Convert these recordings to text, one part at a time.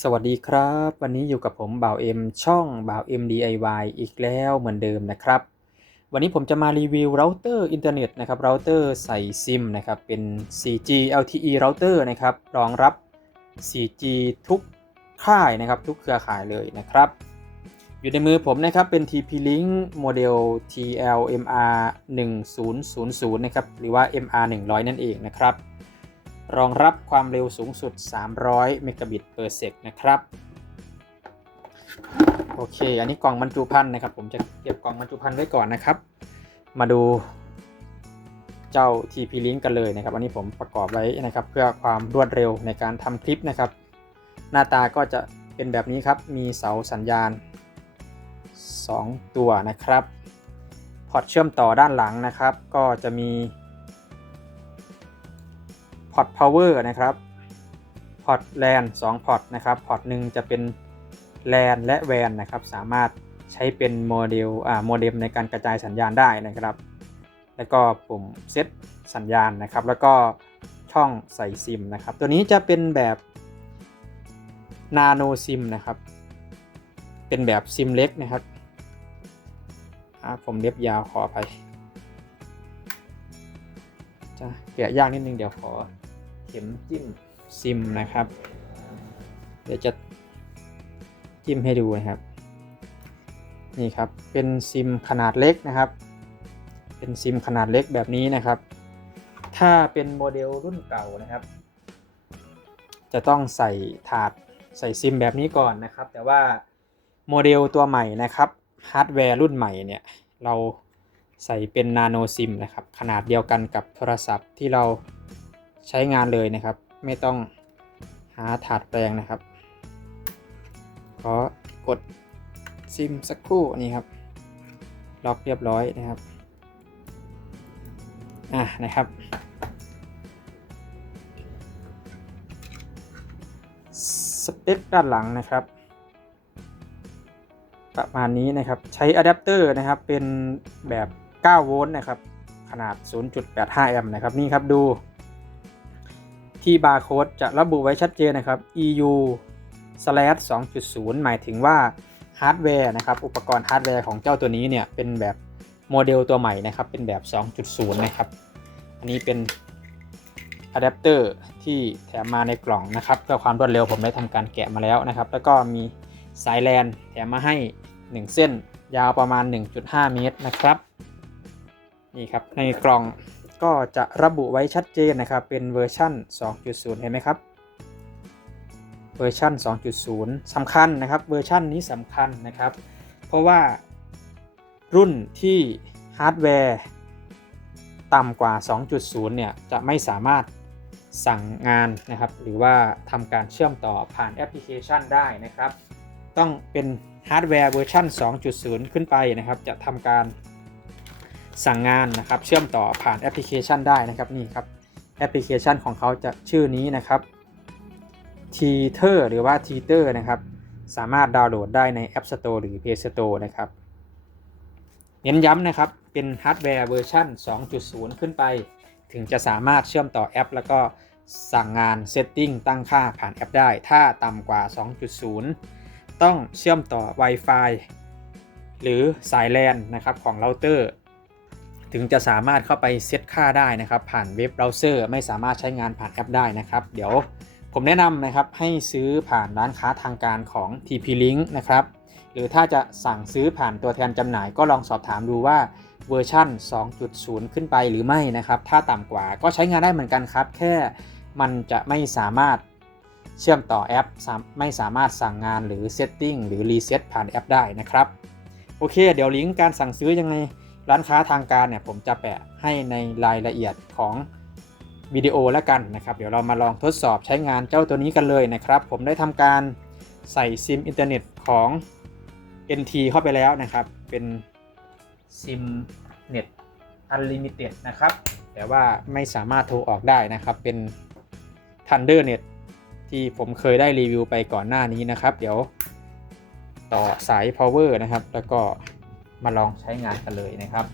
สวัสดีครับ วันนี้อยู่กับผมบ่าวเอ็มช่องบ่าวเอ็ม DIY อีกแล้วเหมือนเดิมนะครับ วันนี้ผมจะมารีวิวเราเตอร์อินเทอร์เน็ตนะครับเราเตอร์ใส่ซิมนะครับเป็น 4G LTE เราเตอร์นะครับรองรับ 4G ทุกค่ายนะครับทุกเครือข่ายเลยนะครับ อยู่ในมือผมนะครับเป็น TP-Link โมเดล TLMR 1000นะครับหรือว่า MR 100นั่นเองนะครับ รองรับความเร็วสูงสุด 300 เมกะบิตเปอร์เซกนะครับ โอเค อันนี้กล่องบรรจุภัณฑ์นะครับ ผมจะเก็บกล่องบรรจุภัณฑ์ไว้ก่อนนะครับ มาดูเจ้า TP-Link กันเลยนะครับ อันนี้ผมประกอบไว้นะครับ เพื่อความรวดเร็วในการทำคลิปนะครับ หน้าตาก็จะเป็นแบบนี้ครับ มีเสาสัญญาณ 2 ตัวนะครับ พอร์ตเชื่อมต่อด้านหลังนะครับ ก็จะมี พอร์ต power นะครับพอร์ต LAN 2พอร์ตนะครับพอร์ตหนึ่งจะเป็น LAN และ WAN นะครับ สามารถใช้เป็นโมเดลอ่าโมเด็มในการกระจายสัญญาณได้นะครับ แล้วก็ปุ่มเซตสัญญาณนะครับ แล้วก็ช่องใส่ซิมนะครับ ตัวนี้จะเป็นแบบนาโนซิมนะครับ เป็นแบบซิมเล็กนะครับผมเล็บยาวขออภัยจะแกะยากนิดนึงเดี๋ยวขอ ข็มจิ้มซิมนะครับ เดี๋ยวจะจิ้มให้ดูนะครับ นี่ครับเป็นซิมขนาดเล็กนะครับ เป็นซิมขนาดเล็กแบบนี้นะครับ ถ้าเป็นโมเดลรุ่นเก่านะครับ จะต้องใส่ถาดใส่ซิมแบบนี้ก่อนนะครับ แต่ว่าโมเดลตัวใหม่นะครับฮาร์ดแวร์รุ่นใหม่เนี่ยเราใส่เป็นนาโนซิมนะครับ ขนาดเดียวกันกับโทรศัพท์ที่เรา ใช้งานเลยนะครับ ไม่ต้องหาถาดแปลงนะครับ ขอกดซิมสักครู่นี่ครับ ล็อกเรียบร้อยนะครับ อะนะครับ สเปคด้านหลังนะครับ ประมาณนี้นะครับ ใช้อะแดปเตอร์นะครับ เป็นแบบ 9 โวลต์นะครับ ขนาด 0.85 แอมป์นะครับ นี่ครับดู ที่บาร์โค้ดจะระบุไว้ชัดเจนนะครับ EU slash 2.0 หมายถึงว่าฮาร์ดแวร์นะครับ อุปกรณ์ฮาร์ดแวร์ของเจ้าตัวนี้เนี่ย เป็นแบบโมเดลตัวใหม่นะครับ เป็นแบบ 2.0 นะครับ อันนี้เป็นอะแดปเตอร์ที่แถมมาในกล่องนะครับเพื่อความรวดเร็วผมได้ทำการแกะมาแล้วนะครับ แล้วก็มีสายแลนแถมมาให้ 1 เส้นยาวประมาณ 1.5 เมตรนะครับ นี่ครับในกล่อง ก็จะระบุไว้ชัดเจนนะครับ เป็นเวอร์ชัน2.0 เห็นไหมครับ เวอร์ชัน2.0สำคัญนะครับ เวอร์ชันนี้สำคัญนะครับ เพราะว่ารุ่นที่ฮาร์ดแวร์ต่ำกว่า 2.0 เนี่ย จะไม่สามารถสั่งงานนะครับ หรือว่าทำการเชื่อมต่อผ่านแอปพลิเคชันได้นะครับ ต้องเป็นฮาร์ดแวร์เวอร์ชัน2.0 ขึ้นไปนะครับ จะทำการ สั่งงานนะครับ เชื่อมต่อผ่านแอปพลิเคชันได้นะครับนี่ครับแอปพลิเคชันของเขาจะชื่อนี้นะครับ t t e r หรือว่า t t e r นะครับ สามารถดาวน์โหลดได้ใน App Store หรือ Play Store นะครับเน้นย้ำนะครับ เป็นฮาร์ดแวร์เวอร์ชัน2.0 ขึ้นไป ถึงจะสามารถเชื่อมต่อแอป แล้วก็สั่งงานเซตติ้งตั้งค่าผ่านแอปได้ ถ้าต่ำกว่า 2.0 ต้องเชื่อมต่อ Wi-Fi หรือสาย LAN นะครับของเราเตอร์ ถึงจะสามารถเข้าไปเซตค่าได้นะครับ ผ่านเว็บเบราว์เซอร์ ไม่สามารถใช้งานผ่านแอปได้นะครับ เดี๋ยวผมแนะนำนะครับให้ซื้อผ่านร้านค้าทางการของ TP-Link นะครับ หรือถ้าจะสั่งซื้อผ่านตัวแทนจำหน่ายก็ลองสอบถามดูว่าเวอร์ชั่น2.0 ขึ้นไปหรือไม่นะครับ ถ้าต่ำกว่าก็ใช้งานได้เหมือนกันครับ แค่มันจะไม่สามารถเชื่อมต่อแอป ไม่สามารถสั่งงานหรือเซตติ้งหรือรีเซ็ตผ่านแอปได้นะครับ โอเค เดี๋ยวลิงก์การสั่งซื้อยังไง ร้านค้าทางการเนี่ยผมจะแปะให้ในรายละเอียดของวิดีโอแล้วกันนะครับ เดี๋ยวเรามาลองทดสอบใช้งานเจ้าตัวนี้กันเลยนะครับ ผมได้ทำการใส่ซิมอินเทอร์เน็ตของ NT เข้าไปแล้วนะครับ เป็นซิมเน็ต Unlimited นะครับ แต่ว่าไม่สามารถโทรออกได้นะครับ เป็น Thunder Net ที่ผมเคยได้รีวิวไปก่อนหน้านี้นะครับ เดี๋ยวต่อสาย power นะครับ แล้วก็ มาลองใช้งานกันเลยนะครับ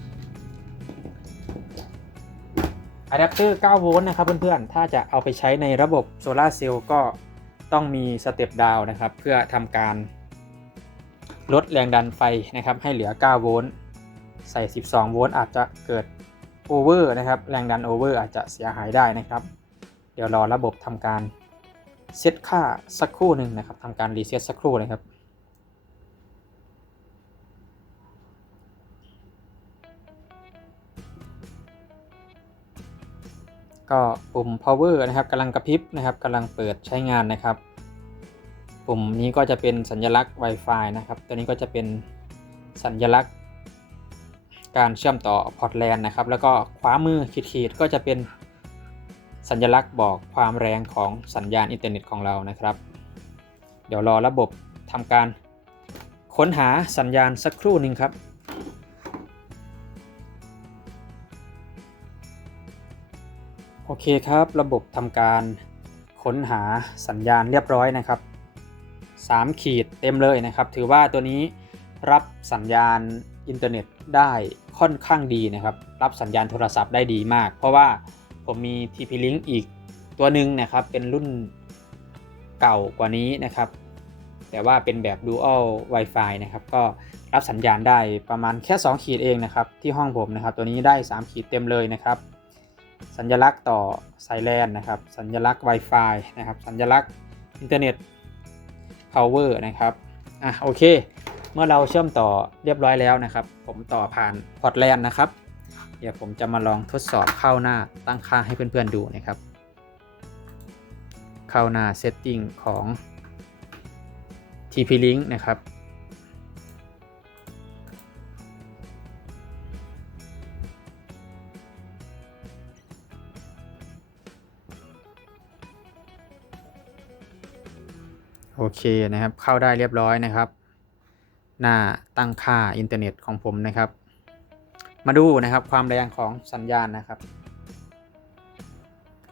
อะแดปเตอร์ 9 โวลต์นะครับเพื่อนๆ ถ้าจะเอาไปใช้ในระบบโซลาเซลล์ก็ต้องมีสเต็ปดาวนะครับ เพื่อทำการลดแรงดันไฟนะครับ ให้เหลือ 9 โวลต์ใส่ 12 โวลต์อาจจะเกิดโอเวอร์นะครับ แรงดันโอเวอร์อาจจะเสียหายได้นะครับ เดี๋ยวรอระบบทำการเซตค่าสักครู่หนึ่งนะครับทำการรีเซ็ตสักครู่นะครับ ก็ปุ่ม power นะครับกำลังกระพริบนะครับกำลังเปิดใช้งานนะครับ ปุ่มนี้ก็จะเป็นสัญลักษณ์ Wi-Fi นะครับ ตัวนี้ก็จะเป็นสัญลักษณ์การเชื่อมต่อพอร์ตแลนนะครับ แล้วก็ขวามือขีดๆก็จะเป็นสัญลักษณ์บอกความแรงของสัญญาณอินเทอร์เน็ตของเรานะครับ เดี๋ยวรอระบบทำการค้นหาสัญญาณสักครู่หนึ่งครับ โอเคครับ ระบบทำการค้นหาสัญญาณเรียบร้อยนะครับ 3 ขีดเต็มเลยนะครับ ถือว่าตัวนี้รับสัญญาณอินเทอร์เน็ตได้ค่อนข้างดีนะครับ รับสัญญาณโทรศัพท์ได้ดีมาก เพราะว่าผมมี TP-Link อีกตัวหนึ่งนะครับ เป็นรุ่นเก่ากว่านี้นะครับ แต่ว่าเป็นแบบ Dual Wi-Fi นะครับ ก็รับสัญญาณได้ประมาณแค่ 2 ขีดเองนะครับ ที่ห้องผมนะครับ ตัวนี้ได้ 3 ขีดเต็มเลยนะครับ สัญลักษณ์ต่อสายแลนนะครับ สัญลักษณ์ Wi-Fi นะครับ สัญลักษณ์อินเทอร์เน็ต power นะครับ อะโอเค เมื่อเราเชื่อมต่อเรียบร้อยแล้วนะครับ ผมต่อผ่านพอร์ตแลนนะครับ เดี๋ยวผมจะมาลองทดสอบเข้าหน้าตั้งค่าให้เพื่อนๆดูนะครับ เข้าหน้า setting ของ TP-Link นะครับ โอเคนะครับ เข้าได้เรียบร้อยนะครับ หน้าตั้งค่าอินเทอร์เน็ตของผมนะครับ มาดูนะครับความแรงของสัญญาณนะครับ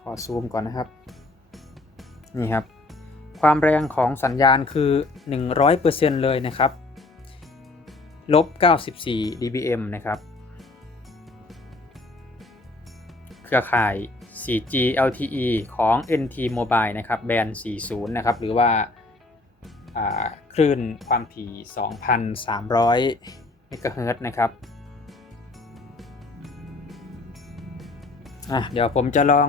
ขอซูมก่อนนะครับ นี่ครับ ความแรงของสัญญาณคือ 100%เลยนะครับลบ94 dBm นะครับ เครือข่าย 4G LTE ของ NT Mobile นะครับ แบนด์40 นะครับ หรือว่า คลื่นความถี่ 2,300เมกะเฮิรตซ์นะครับเดี๋ยวผมจะลอง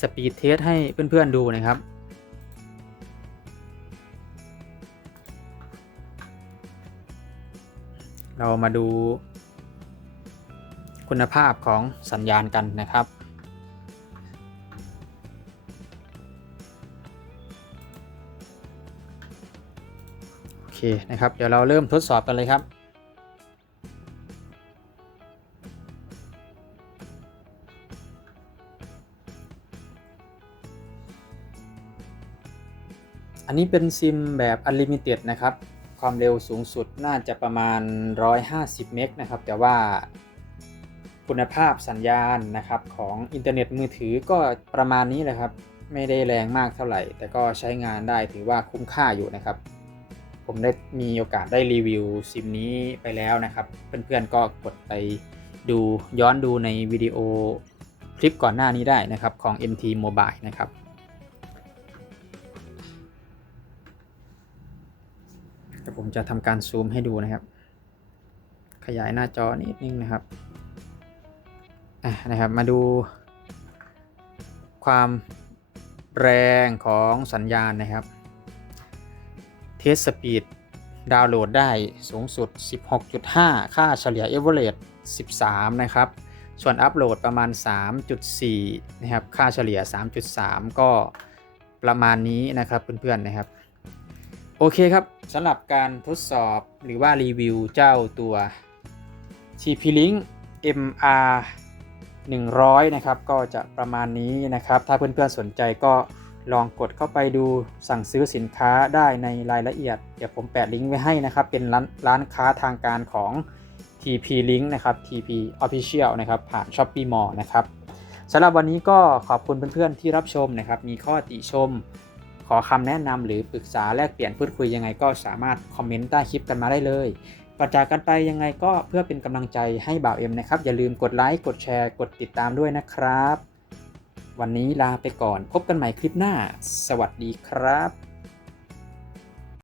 สปีดเทสให้เพื่อน ๆ ดูนะครับ เรามาดูคุณภาพของสัญญาณกันนะครับ เคนะครับ เดี๋ยวเราเริ่มทดสอบกันเลยครับ อันนี้เป็นซิมแบบ Unlimited นะครับ ความเร็วสูงสุดน่าจะประมาณ 150 เมกนะครับ แต่ว่าคุณภาพสัญญาณนะครับของอินเทอร์เน็ตมือถือก็ประมาณนี้แหละครับ ไม่ได้แรงมากเท่าไหร่ แต่ก็ใช้งานได้ถือว่าคุ้มค่าอยู่นะครับ ผมได้มีโอกาสได้รีวิวซิมนี้ไปแล้วนะครับ เพื่อนๆก็กดไปดูย้อนดูในวิดีโอคลิปก่อนหน้านี้ได้นะครับของ MT Mobile นะครับ ผมจะทำการซูมให้ดูนะครับ ขยายหน้าจอนิดนึงนะครับอะนะครับมาดูความแรงของสัญญาณนะครับ เทสสปีดดาวน์โหลดได้สูงสุด 16.5 ค่าเฉลี่ย average 13 นะครับ ส่วนอัปโหลดประมาณ 3.4 นะครับ ค่าเฉลี่ย 3.3 ก็ประมาณนี้นะครับเพื่อนๆนะครับ โอเคครับสำหรับการทดสอบหรือว่ารีวิวเจ้าตัว TP-Link MR 100 นะครับ ก็จะประมาณนี้นะครับ ถ้าเพื่อนๆสนใจก็ ลองกดเข้าไปดูสั่งซื้อสินค้าได้ในรายละเอียด เดี๋ยวผมแปะลิงก์ไว้ให้นะครับ เป็นร้านร้านค้าทางการของ TP Link นะครับ TP Official นะครับ ผ่าน Shopee Mall นะครับสำหรับวันนี้ก็ขอบคุณเพื่อนๆที่รับชมนะครับ มีข้อติชม ขอคำแนะนำหรือปรึกษาแลกเปลี่ยนพูดคุยยังไงก็สามารถคอมเมนต์ใต้คลิปกันมาได้เลยก่อนจากกันไปยังไงก็เพื่อเป็นกำลังใจให้บ่าวเอ็มนะครับ อย่าลืมกดไลค์กดแชร์กดติดตามด้วยนะครับ วันนี้ลาไปก่อนพบกันใหม่คลิปหน้า สวัสดีครับ